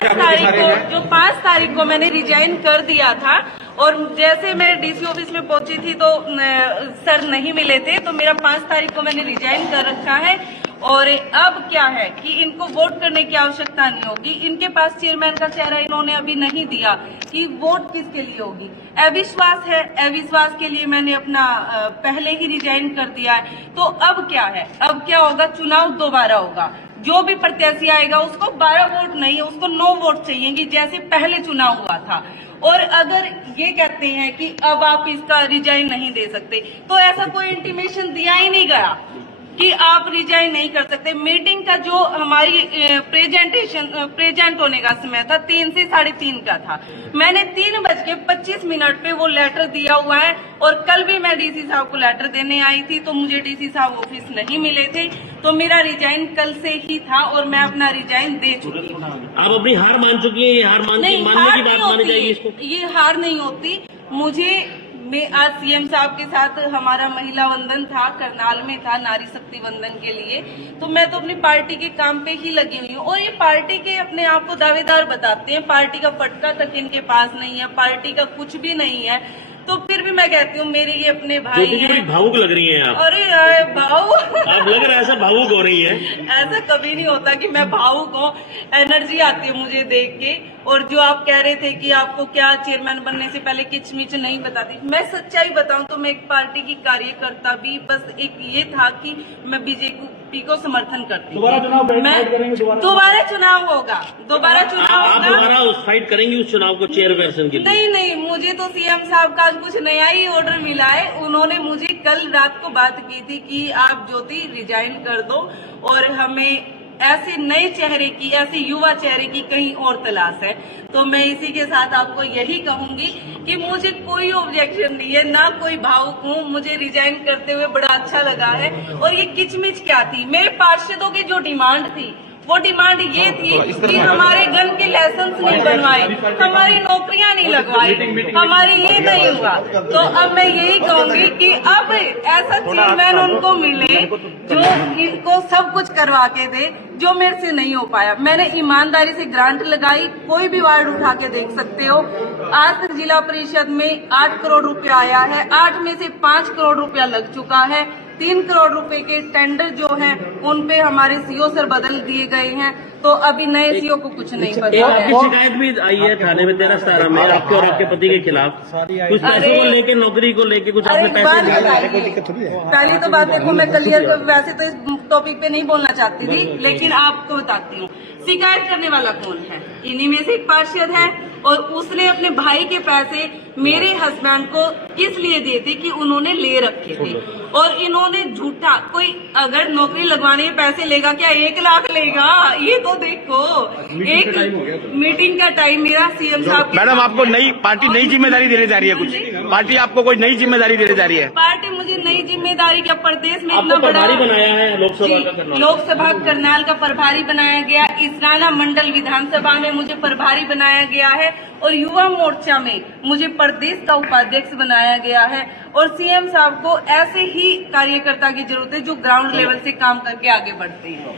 5 तारीख को मैंने रिजाइन कर दिया था और जैसे मैं डीसी ऑफिस में पहुंची थी तो सर नहीं मिले थे, तो मेरा 5 तारीख को मैंने रिजाइन कर रखा है। और अब क्या है कि इनको वोट करने की आवश्यकता नहीं होगी। इनके पास चेयरमैन का चेहरा इन्होंने अभी नहीं दिया कि वोट किसके लिए होगी। अविश्वास है, अविश्वास के लिए मैंने अपना पहले ही रिजाइन कर दिया है। तो अब क्या है, अब क्या होगा, चुनाव दोबारा होगा। जो भी प्रत्याशी आएगा उसको 12 वोट नहीं, उसको 9 वोट चाहिए कि जैसे पहले चुनाव हुआ था। और अगर ये कहते हैं कि अब आप इसका रिजाइन नहीं दे सकते, तो ऐसा कोई इंटीमेशन दिया ही नहीं गया कि आप रिजाइन नहीं कर सकते। मीटिंग का जो हमारी प्रेजेंट होने का समय था 3 से 3:30 का था। मैंने 3:25 पे वो लेटर दिया हुआ है और कल भी मैं डीसी साहब को लेटर देने आई थी, तो मुझे डीसी साहब ऑफिस नहीं मिले थे, तो मेरा रिजाइन कल से ही था और मैं अपना रिजाइन दे चुकी हूँ। आप अपनी हार मान चुकी हैं, ये हार मानने की बात मानी जाएगी इसको? ये हार नहीं होती। मैं आज सीएम साहब के साथ हमारा महिला वंदन था, करनाल में था, नारी शक्ति वंदन के लिए, तो मैं तो अपनी पार्टी के काम पे ही लगी हुई हूँ। और ये पार्टी के अपने आप को दावेदार बताते हैं, पार्टी का पटका तक इनके पास नहीं है, पार्टी का कुछ भी नहीं है, तो फिर भी मैं कहती हूँ मेरे ये अपने भाई हैं। भावुक लग रही हैं आप। अरे भावुक आप लग रहा है ऐसा भावुक हो रही है। ऐसा कभी नहीं होता कि मैं भावुक हूँ, एनर्जी आती है मुझे देख के। और जो आप कह रहे थे कि आपको क्या चेयरमैन बनने से पहले किचमिच नहीं बताती, मैं सच्चाई बताऊं तो मैं एक पार्टी की कार्यकर्ता भी, बस एक ये था कि मैं बीजेपी को समर्थन करती हूँ। दोबारा चुनाव होगा, दोबारा फाइट करेंगी उस चुनाव को चेयरपर्सन के लिए? नहीं, मुझे तो सीएम साहब का आज कुछ नया ही ऑर्डर मिला है। उन्होंने मुझे कल रात को बात की थी कि आप ज्योति रिजाइन कर दो और हमें ऐसे नए चेहरे की, ऐसे युवा चेहरे की कहीं और तलाश है। तो मैं इसी के साथ आपको यही कहूंगी कि मुझे कोई ऑब्जेक्शन नहीं है, ना कोई भावुक हूँ। मुझे रिजाइन करते हुए बड़ा अच्छा लगा है। और ये किचमिच क्या थी, मेरे पार्षदों की जो डिमांड थी वो डिमांड ये थी कि हमारे गन के लाइसेंस नहीं बनवाए, हमारी नौकरियां नहीं लगवाई, हमारे ये नहीं हुआ। तो अब मैं यही कहूंगी कि अब ऐसा चेयरमैन उनको मिले जो इनको सब कुछ करवा के दे, जो मेरे से नहीं हो पाया। मैंने ईमानदारी से ग्रांट लगाई, कोई भी वार्ड उठा के देख सकते हो। आज तक जिला परिषद में 8 करोड़ रुपया आया है, 8 में से 5 करोड़ रुपया लग चुका है। 3 करोड़ रुपए के टेंडर जो हैं उन पे हमारे सीओ सर बदल दिए गए हैं, तो अभी नए सीओ को कुछ नहीं पता। आपकी शिकायत भी आई है थाने में 13/17 में आपके और आपके पति के खिलाफ, कुछ पैसों को लेके, नौकरी को लेके कुछ आपने पैसे? पहली तो बात देखो, मैं क्लियर, वैसे तो इस टॉपिक पे नहीं बोलना चाहती थी, लेकिन आपको बताती हूँ शिकायत करने वाला कौन है। इन्हीं में से एक पार्षद है और उसने अपने भाई के पैसे मेरे हस्बैंड को किस लिए दिए थे कि उन्होंने ले रखे थे। और इन्होंने झूठा, कोई अगर नौकरी लगवाने के पैसे लेगा क्या 1 लाख लेगा? ये तो देखो, एक मीटिंग का टाइम मेरा सीएम साहब। मैडम आपको नई पार्टी नई जिम्मेदारी देने जा रही है, कुछ पार्टी आपको कोई नई जिम्मेदारी देने जा रही है? पार्टी मुझे नई जिम्मेदारी क्या, प्रदेश में इतना बड़ा बनाया है, लोकसभा करनाल का प्रभारी बनाया गया, इसराना मंडल विधानसभा में मुझे प्रभारी बनाया गया है और युवा मोर्चा में मुझे प्रदेश का उपाध्यक्ष बनाया गया है। और सीएम साहब को ऐसे ही कार्यकर्ता की जरूरत है जो ग्राउंड लेवल से काम करके आगे बढ़ते हैं।